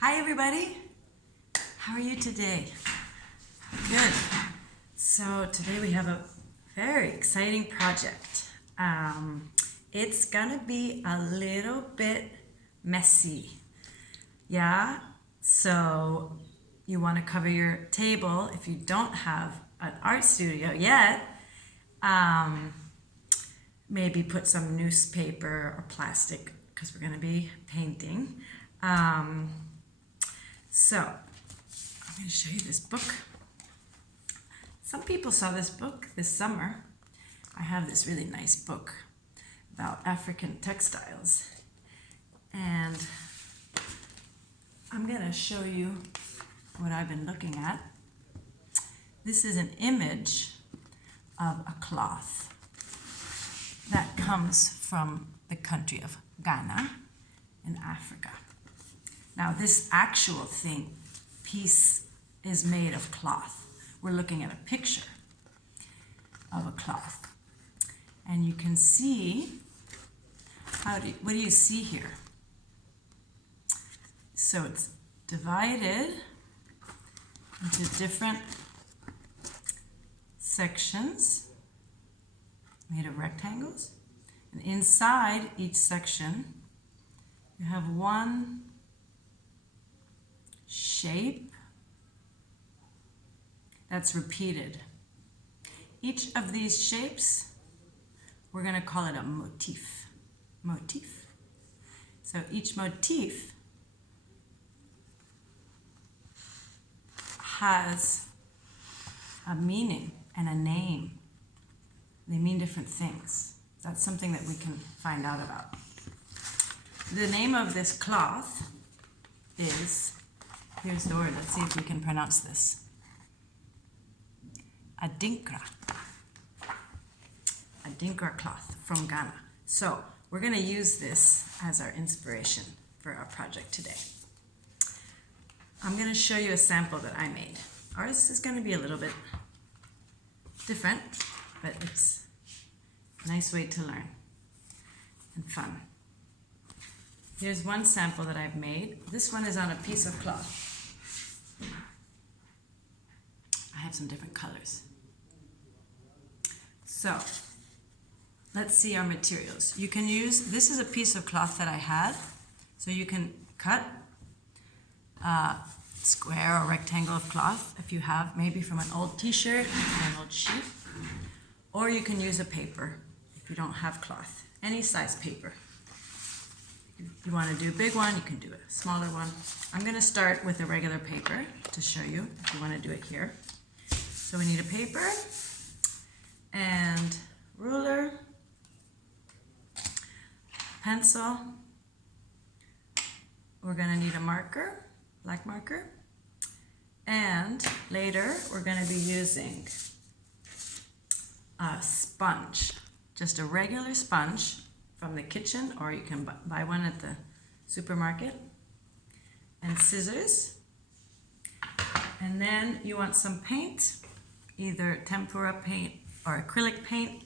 Hi everybody, how are you today? Good. So today we have a very exciting project. It's gonna be a little bit messy. Yeah, so you wanna cover your table if you don't have an art studio yet. Maybe put some newspaper or plastic because we're gonna be painting. So, I'm going to show you this book. Some people saw this book this summer. I have this really nice book about African textiles. And I'm going to show you what I've been looking at. This is an image of a cloth that comes from the country of Ghana in Africa. Now this actual piece is made of cloth. We're looking at a picture of a cloth. And you can see, what do you see here? So it's divided into different sections made of rectangles. And inside each section, you have one shape that's repeated. Each of these shapes, we're going to call it a motif. Motif. So each motif has a meaning and a name. They mean different things. That's something that we can find out about. The name of this cloth is, here's the word, let's see if we can pronounce this. Adinkra. Adinkra cloth from Ghana. So we're going to use this as our inspiration for our project today. I'm going to show you a sample that I made. Ours is going to be a little bit different, but it's a nice way to learn and fun. Here's one sample that I've made. This one is on a piece of cloth. I have some different colors. So, let's see our materials. You can use, this is a piece of cloth that I had, so you can cut a square or rectangle of cloth if you have, maybe from an old t-shirt or an old sheet, or you can use a paper if you don't have cloth, any size paper. If you want to do a big one, you can do a smaller one. I'm going to start with a regular paper to show you if you want to do it here. So we need a paper and ruler, pencil. We're going to need a marker, black marker. And later we're going to be using a sponge, just a regular sponge from the kitchen, or you can buy one at the supermarket, and scissors. And then you want some paint, either tempera paint or acrylic paint.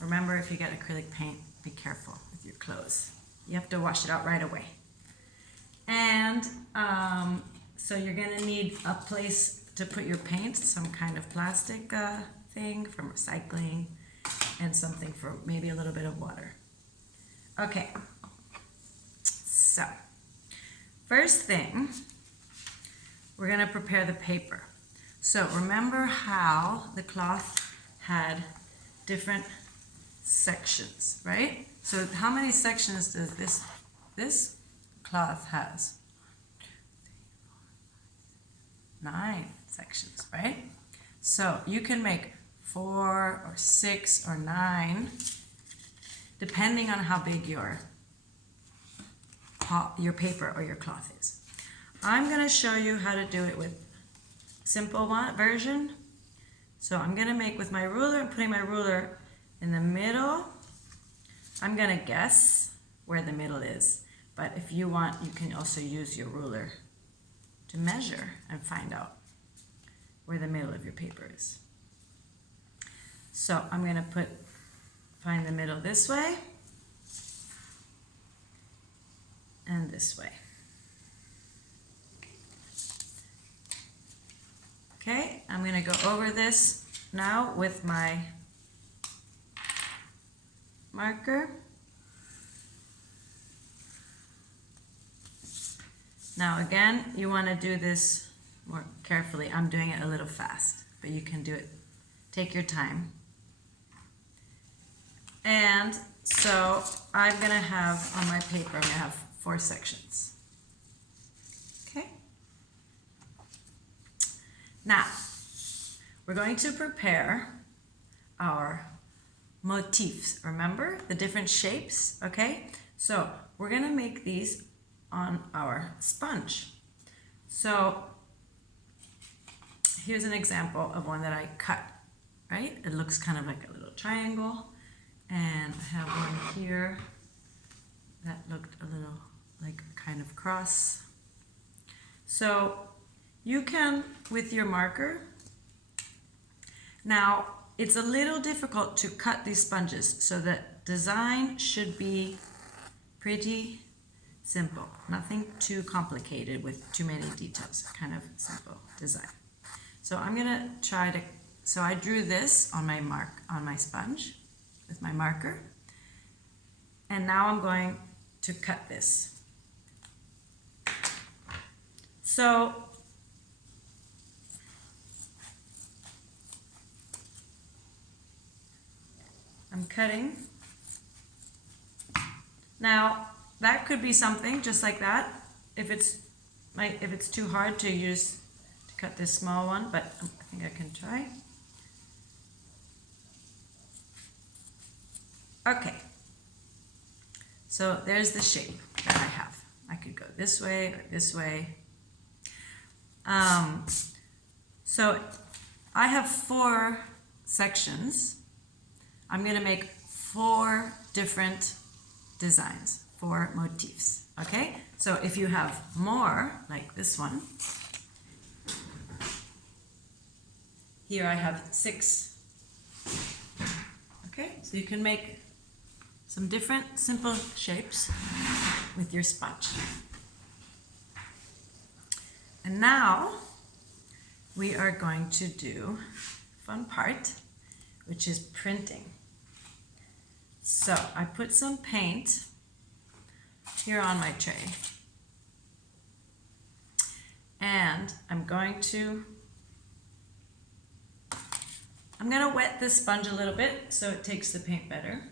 Remember, if you get acrylic paint, be careful with your clothes. You have to wash it out right away. And so you're gonna need a place to put your paint, some kind of plastic thing from recycling, and something for maybe a little bit of water. Okay, so first thing, we're going to prepare the paper. So remember how the cloth had different sections, right? So how many sections does this cloth has? 9 sections, right? So you can make 4 or 6 or 9 depending on how big your paper or your cloth is. I'm going to show you how to do it with simple version. So I'm going to make with my ruler and putting my ruler in the middle. I'm going to guess where the middle is, but if you want, you can also use your ruler to measure and find out where the middle of your paper is. So I'm going to find the middle this way and this way. Okay, I'm going to go over this now with my marker. Now again, you want to do this more carefully. I'm doing it a little fast, but you can do it. Take your time. And so I'm going to have on my paper, I'm going to have 4 sections. Okay? Now, we're going to prepare our motifs. Remember the different shapes? Okay? So we're going to make these on our sponge. So here's an example of one that I cut, right? It looks kind of like a little triangle. And I have one here that looked a little like kind of cross. So you can, with your marker, now it's a little difficult to cut these sponges, so the design should be pretty simple. Nothing too complicated with too many details, kind of simple design. So I'm gonna try to, so I drew this on my sponge with my marker, and now I'm going to cut this. So I'm cutting. Now that could be something just like that. If it's too hard to cut this small one, but I think I can try. Okay, so there's the shape that I have. I could go this way or this way. So I have 4 sections. I'm going to make 4 different designs, 4 motifs. Okay, so if you have more, like this one, here I have 6. Okay, so you can make some different simple shapes with your sponge. And now we are going to do the fun part, which is printing. So I put some paint here on my tray, and I'm going to wet this sponge a little bit so it takes the paint better.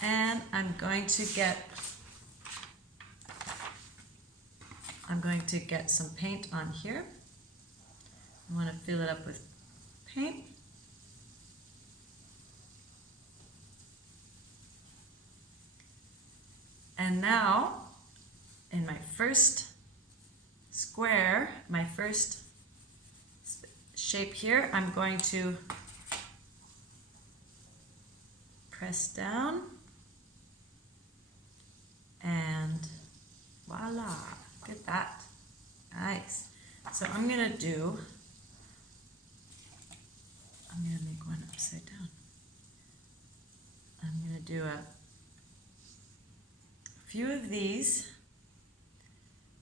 And I'm going to get some paint on here. I want to fill it up with paint. And now, in my first square, my first shape here, I'm going to press down, and voila, look at that, nice. So I'm gonna make one upside down. I'm gonna do a few of these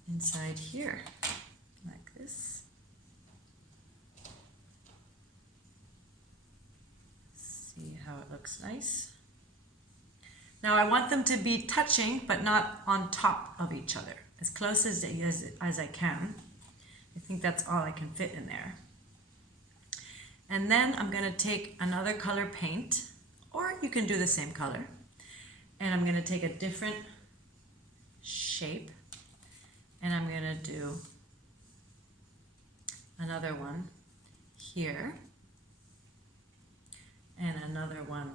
inside here, like this. See how it looks nice. Now I want them to be touching, but not on top of each other, as close as I can. I think that's all I can fit in there. And then I'm going to take another color paint, or you can do the same color, and I'm going to take a different shape, and I'm going to do another one here, and another one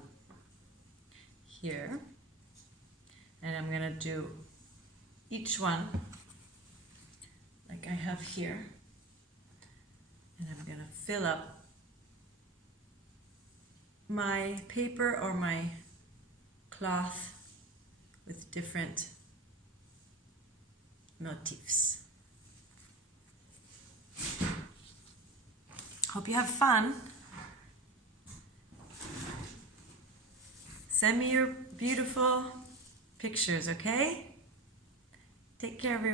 here, and I'm going to do each one like I have here, and I'm going to fill up my paper or my cloth with different motifs. Hope you have fun. Send me your beautiful pictures, okay? Take care, everyone.